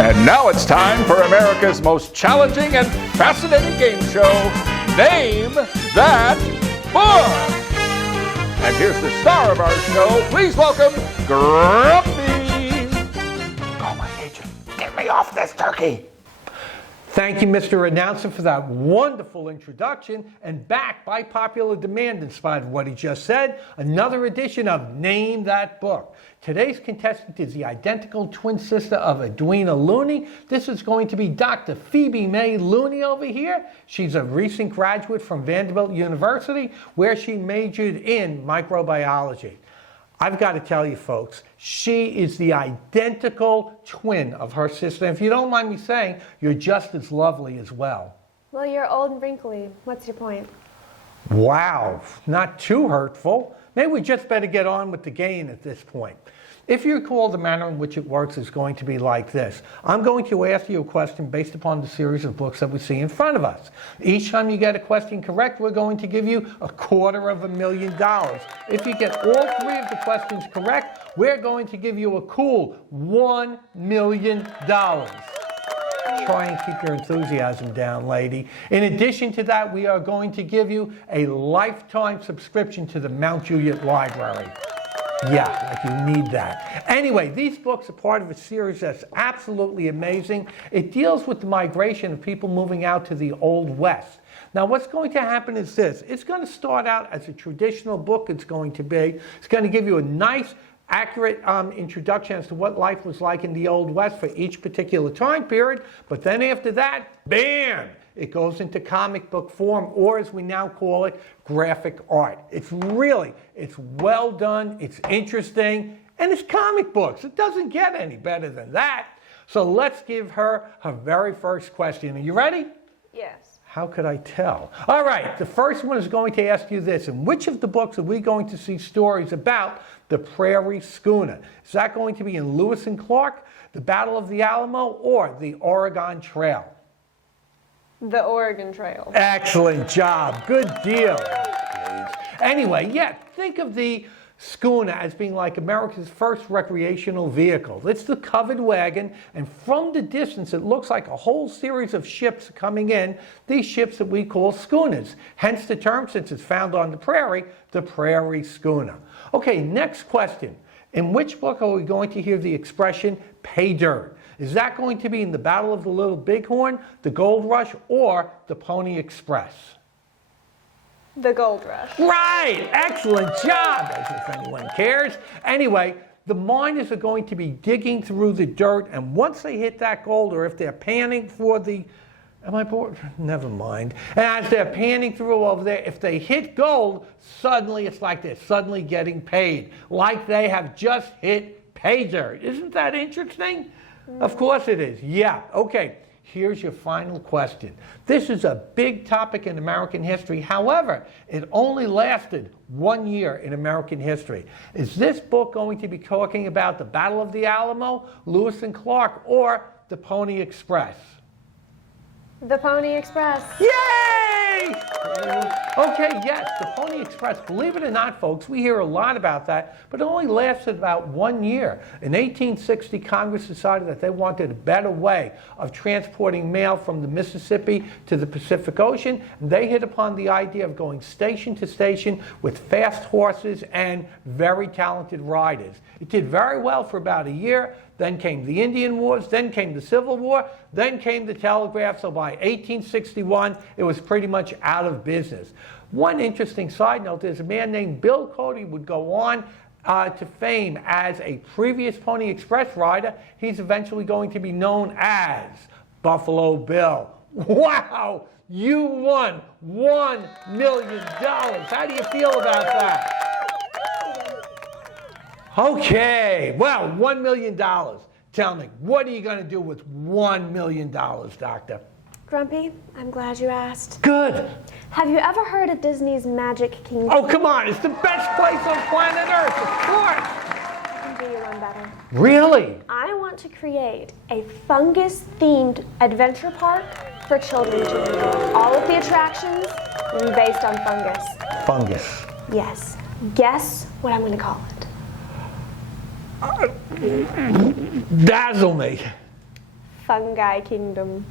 And now it's time for America's most challenging and fascinating game show, Name That Book! And here's the star of our show. Please welcome Grumpy. Call my agent. Get me off this turkey. Thank you, Mr. Announcer, for that wonderful introduction. And back by popular demand, in spite of what he just said, another edition of Name That Book. Today's contestant is the identical twin sister of Edwina Looney. This is going to be Dr. Phoebe May Looney over here. She's a recent graduate from Vanderbilt University, where she majored in microbiology. I've got to tell you, folks, she is the identical twin of her sister. And if you don't mind me saying, you're just as lovely as well. Well, you're old and wrinkly. What's your point? Wow, not too hurtful. Maybe we just better get on with the game at this point. If you recall, the manner in which it works is going to be like this. I'm going to ask you a question based upon the series of books that we see in front of us. Each time you get a question correct, we're going to give you $250,000. If you get all three of the questions correct, we're going to give you a cool $1 million. Try and keep your enthusiasm down, lady. In addition to that, we are going to give you a lifetime subscription to the Mount Juliet Library. Yeah, like you need that. Anyway, these books are part of a series that's absolutely amazing. It deals with the migration of people moving out to the Old West. Now, what's going to happen is this. It's going to start out as a traditional book. It's going to give you a nice, accurate introduction as to what life was like in the Old West for each particular time period. But then after that, bam! It goes into comic book form, or as we now call it, graphic art. It's well done, it's interesting, and it's comic books. It doesn't get any better than that. So let's give her her very first question. Are you ready? Yes. How could I tell? All right, the first one is going to ask you this. In which of the books are we going to see stories about the Prairie Schooner? Is that going to be in Lewis and Clark, the Battle of the Alamo, or the Oregon Trail? The Oregon Trail. Excellent job. Good deal. Anyway, yeah, think of the schooner as being like America's first recreational vehicle. It's the covered wagon, and from the distance, it looks like a whole series of ships coming in, these ships that we call schooners. Hence the term, since it's found on the Prairie Schooner. Okay, next question. In which book are we going to hear the expression, pay dirt? Is that going to be in the Battle of the Little Bighorn, the Gold Rush, or the Pony Express? The Gold Rush. Right! Excellent job, as if anyone cares. Anyway, the miners are going to be digging through the dirt, and once they hit that gold, or if they're panning for the... Am I bored? Never mind. And as they're panning through over there, if they hit gold, suddenly it's like they're suddenly getting paid. Like they have just hit pay dirt. Isn't that interesting? Of course it is. Yeah. Okay. Here's your final question. This is a big topic in American history. However, it only lasted 1 year in American history. Is this book going to be talking about the Battle of the Alamo, Lewis and Clark, or the Pony Express? The Pony Express. Yay! Okay, yes, the Pony Express. Believe it or not, folks, we hear a lot about that, but it only lasted about 1 year. In 1860, Congress decided that they wanted a better way of transporting mail from the Mississippi to the Pacific Ocean. They hit upon the idea of going station to station with fast horses and very talented riders. It did very well for about a year. Then came the Indian Wars, then came the Civil War, then came the telegraph. So by 1861, it was pretty much out of business. One interesting side note, there's a man named Bill Cody would go on to fame as a previous Pony Express rider. He's eventually going to be known as Buffalo Bill. Wow! You won $1 million. How do you feel about that? Okay, well, $1 million. Tell me, what are you going to do with $1 million, Doctor? Grumpy, I'm glad you asked. Good. Have you ever heard of Disney's Magic Kingdom? Oh, come on, it's the best place on planet Earth, of course. I'll do you one better. Really? I want to create a fungus-themed adventure park for children to enjoy. All of the attractions will be based on fungus. Fungus. Yes. Guess what I'm going to call it? Dazzle me. Fungi Kingdom.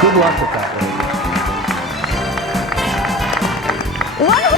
Good luck with that, lady. What?